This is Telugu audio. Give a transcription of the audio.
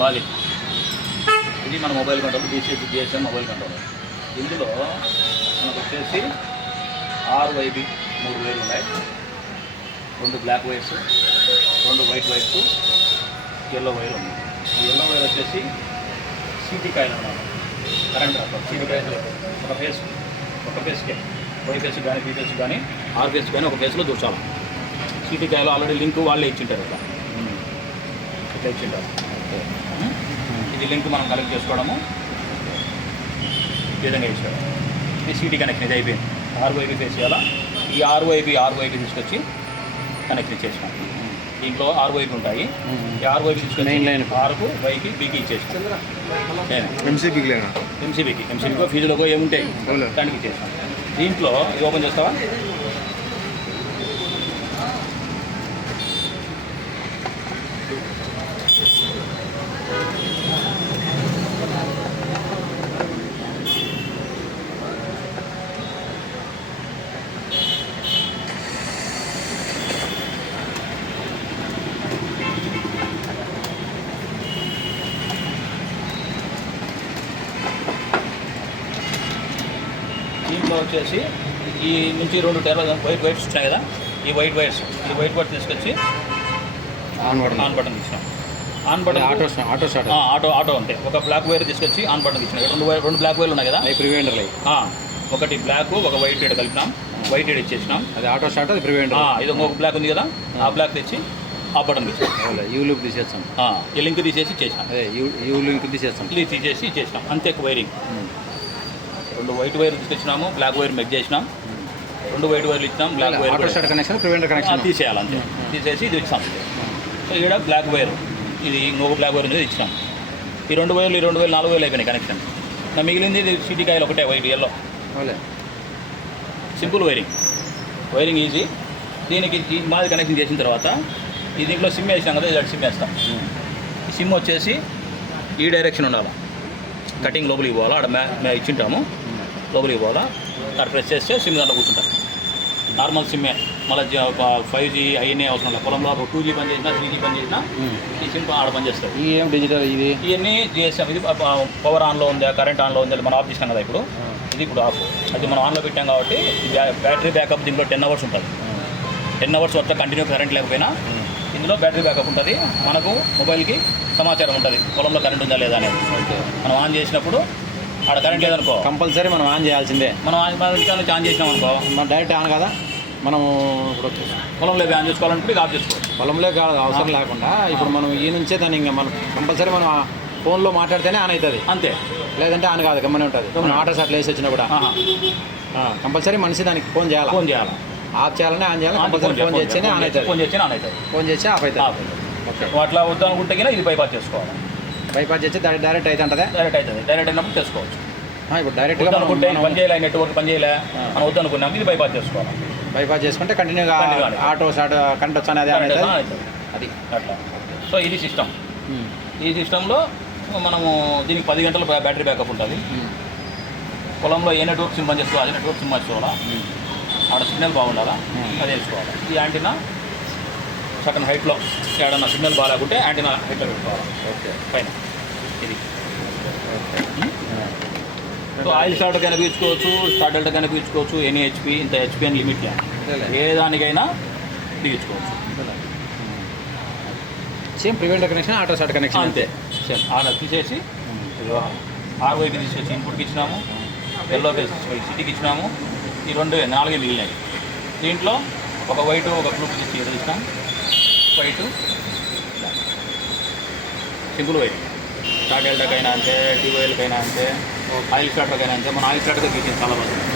బాలి ఇది మన mobile control BCS GSM mobile control. ఇందులో మనకు వచ్చేసి ఆర్వైబి మూడు వేలు ఉన్నాయి. రెండు బ్లాక్ వైర్స్ రెండు వైట్ వైర్స్ ఎల్లో వైర్ ఉంది. ఈ ఎల్లో వైర్ వచ్చేసి సీటీ కాయలు అన్నమాట కరెంట్ సీటీ కాయలు ఒక ఫేస్ ఒక ఫేస్కే వై ఫేస్ కానీ బీ ఫేస్ కానీ ఆర్ ఫేస్ కానీ ఒక ఫేస్లో దూర్చాలి సీటీ కాయలు ఆల్రెడీ లింక్ వాళ్ళే ఇచ్చింటారు ఇట్లా ఇట్లా ఇచ్చింటారు? ఇది లింక్ మనం కలెక్ట్ చేసుకోవడము. ఈ విధంగా ఇచ్చాడు ఇది సీటీ కనెక్షన్ ఇది అయిపోయింది. ఆర్వైబీ ఫేస్ చేయాలా? ఈ ఆర్వైబీ ఆర్వైబీ తీసుకొచ్చి కనెక్ట్ చేసినాం దీంట్లో ఆర్వైబీ ఉంటాయి. ఈ ఆర్వైబీ తీసుకొచ్చి. ఆరుకు వైకి బీకి ఇచ్చేసినాం ఎంసీపీకి లేనా ఎంసీబీకి ఎంసీబీకో ఫీజులోకో ఏముంటాయి. దానికి ఇచ్చేసినాం దీంట్లో ఇది ఓపెన్ చేస్తావా? దీంట్లో వచ్చేసి ఈ నుంచి రెండు టెర్ర వైట్ వైర్స్ ఉన్నాయి కదా? ఈ వైట్ వైర్స్ ఈ వైట్ వైర్ తీసుకొచ్చి ఆన్ పడదు ఆన్ బటన్ ఇచ్చినాం. On button auto auto start. Auto auto అంటే ఒక బ్లాక్ వైర్ తీసుకొచ్చి ఆన్ బటన్ ఇచ్చిన. రెండు రెండు బ్లాక్ వైర్లు ఉన్నాయి కదా? ప్రివెండర్ ఒకటి బ్లాక్ ఒక వైట్ ఎడ్ కలిపినాం. వైట్ ఎడ్ ఇచ్చేసినాం. అది ఆటో స్టార్ట్ అది ప్రివెండర్. ఇది ఇంకొక బ్లాక్ ఉంది కదా? ఆ బ్లాక్ తెచ్చి ఆ బటన్ ఇచ్చాం యూ లింక్ తీసేస్తాం. ఈ లింక్ తీసేసి అదే యూ యూ లింక్ తీసేస్తాం. తీసేసి ఇచ్చేసినాం. అంతే వైరింగ్ రెండు వైట్ వైర్ తీసుకొచ్చినాము బ్లాక్ వైర్ మెక్ చేసినాం. రెండు వైట్ వైర్లు ఇచ్చినాం బ్లాక్ వైర్ కనెక్షన్ ప్రివెండర్ ఆ, కనెక్షన్ తీసేయాలి అంతే తీసేసి ఇది ఇచ్చాం సో ఇక్కడ బ్లాక్ వైర్ ఇది ఇంకొక బ్లాక్ వైర్ ఇది ఇచ్చినాం. ఈ రెండు వైర్లు ఈ రెండు వేలు నాలుగు వేలు అయిపోయినాయి కనెక్షన్ నా మిగిలింది ఇది సిటీ కాయలు ఒకటే white yellow simple wiring wiring easy దీనికి ఈ మాది కనెక్షన్ చేసిన తర్వాత ఈ దీంట్లో సిమ్ వేసినాం కదా ఇది సిమ్ వేస్తాం. ఈ సిమ్ వచ్చేసి ఈ డైరెక్షన్ ఉండాలి. కటింగ్ లోపలికి పోవాలా. అక్కడ మ్యా మ్యా ఇచ్చింటాము. లోపలికి పోవాలా అక్కడ ప్రెస్ చేస్తే సిమ్ దాంట్లో కూర్చుంటాం నార్మల్ సిమ్మే మళ్ళీ ఫైవ్ జీ అవన్నీ అవసరం లేదు. పొలంలో టూ జీ పని చేసినా త్రీ జీ పని చేసినా ఈ సిమ్ ఆడ పని చేస్తుంది ఈ ఏం డిజిటల్ ఇది? ఇవన్నీ జిఎస్ఎం ఇది పవర్ ఆన్లో ఉందా కరెంట్ ఆన్లో ఉందా మనం ఆఫ్ చేసినాం కదా ఇప్పుడు. ఇది ఇప్పుడు ఆఫ్ అది మనం ఆన్లో పెట్టాం కాబట్టి బ్యా- బ్యాటరీ బ్యాకప్ దీంట్లో టెన్ అవర్స్ ఉంటుంది. టెన్ అవర్స్ వస్తే కంటిన్యూ కరెంట్ లేకపోయినా ఇందులో బ్యాటరీ బ్యాకప్ ఉంటుంది. మనకు మొబైల్కి సమాచారం ఉంటుంది. పొలంలో కరెంట్ ఉందా లేదా అనేది. మనం ఆన్ చేసినప్పుడు ఆడ కరెంట్ లేదనుకో. కంపల్సరీ మనం ఆన్ చేయాల్సిందే. మనం ఆన్ మన ఆన్ చేసినాం అనుకో. మనం డైరెక్ట్ ఆన్ కదా? మనము ఇప్పుడు పొలంలో ఆన్ చేసుకోవాలనుకుంటే ఇది ఆఫ్ చేసుకోవచ్చు. పొలంలో కాదు అవసరం లేకుండా. ఇప్పుడు మనం ఈ నుంచే దాన్ని ఇంకా మనం కంపల్సరీ మనం ఫోన్లో మాట్లాడితేనే ఆన్ అవుతుంది. అంతే. లేదంటే ఆన్ కాదు గమ్మనే ఉంటుంది. మనం ఆటో షాట్లు వేసి వచ్చినా కూడా. కంపల్సరీ మనిషి దానికి ఫోన్ చేయాలి? ఫోన్ చేయాలి? ఆఫ్ చేయాలని ఆన్ చేయాలి కంపల్సరీ ఫోన్ చేస్తేనే ఆన్ అవుతుంది. ఫోన్ చేసి ఆన్ అవుతుంది. ఫోన్ చేసి ఆఫ్ అవుతుంది. నువ్వు అట్లా వద్దనుకుంటే కింద ఇది బైపాస్ చేసుకోవాలి. బైపాస్ చేసి డైరెక్ట్ డైరెక్ట్ అయితే ఉంటుందా డైరెక్ట్ అవుతుంది. డైరెక్ట్ అయినప్పుడు చేసుకోవచ్చు. ఇప్పుడు డైరెక్ట్గా మనం పని చేయలే నెట్వర్క్ పని చేయలే మనం వద్దనుకున్నాం ఇది బైపాస్ చేసుకోవాలి. బైపాస్ చేసుకుంటే కంటిన్యూగా గా. ఆటో కరెంట్ వచ్చాను అదే. అట్లా. సో ఇది సిస్టమ్. ఈ సిస్టంలో మనము దీనికి పది గంటల బ్యా- బ్యాటరీ బ్యాకప్ ఉంటుంది. పొలంలో ఏ నెట్వర్క్ సిమ్ పని చేసుకోవాలి నెట్వర్క్ సిమ్ ఉమ్. ఆడ సిగ్నల్ బాగుండాలా. అది వేసుకోవాలి ఈ యాంటీనా సగం హైట్లో ఏడన్నా సిగ్నల్ బాగాలేకుంటే యాంటీనా హైట్లో పెట్టుకోవాలి. ఓకే. పైన ఇది ఓకే సో ఆయిల్ స్టార్ట్ కనుక ఇచ్చుకోవచ్చు స్టార్ట్ ఇచ్చుకోవచ్చు ఎనీ హెచ్పి ఇంత హెచ్పి అని లిమిట్. ఏ దానికైనా బిగించుకోవచ్చు same preventer connection auto short connection అంతే. సేమ్ ఆడ తీసేసి ఆర్వైకి తీసుకొచ్చి ఇన్పుట్కి ఇచ్చినాము. ఎల్లో సిటీకి ఇచ్చినాము. ఈ రెండు నాలుగే మిగిలినాయి. దీంట్లో ఒక వైట్ ఒక బ్లూ ఇచ్చి ఏదో ఇచ్చినాం వైట్ సింపుల్ వైట్ స్టార్ట్ డెల్టాకైనా అంతే టీవైఎల్కైనా అంతే. ఆయిల్ స్టార్టర్కైనా అంతే మన ఆయిల్ స్టార్టర్ తీసింది చాలా బాగుంది